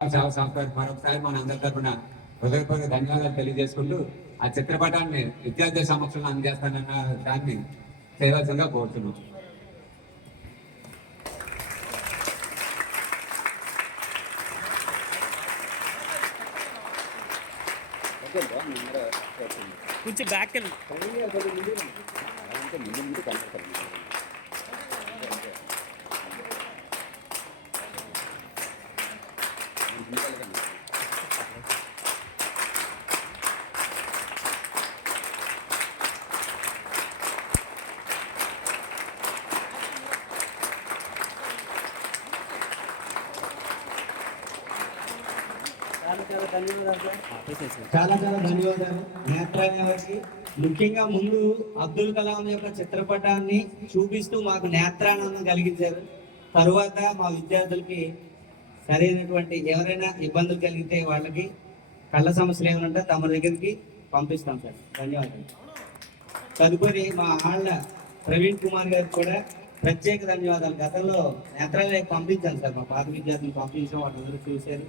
సంస్థ మరొకసారి మన అందరి తరఫున హృదయపూర్వక ధన్యవాదాలు తెలియజేసుకుంటూ ఆ చిత్రపటాన్ని విద్యార్థి సమక్షంలో అందజేస్తానన్న దాన్ని చేయవలసిందిగా కోరుతున్నాం. కొంచెం బ్యాక్ వెళ్ళి చాలా చాలా ధన్యవాదాలు. నేత్రాన్ని గారికి. ముఖ్యంగా ముందు అబ్దుల్ కలాం యొక్క చిత్రపటాన్ని చూపిస్తూ మాకు నేత్రానందం కలిగించారు. తరువాత మా విద్యార్థులకి సరైనటువంటి ఎవరైనా ఇబ్బందులు కలిగితే వాళ్ళకి కళ్ళ సమస్యలు ఏమైనా ఉంటే తమ దగ్గరికి పంపిస్తాం సార్. ధన్యవాదాలు. తదుపరి మా ఆళ్ళ ప్రవీణ్ కుమార్ గారికి కూడా ప్రత్యేక ధన్యవాదాలు. గతంలో నేత్రాలయ పంపించాను సార్. మా పాత విద్యార్థులు పంపించాం వాళ్ళందరూ చూశారు.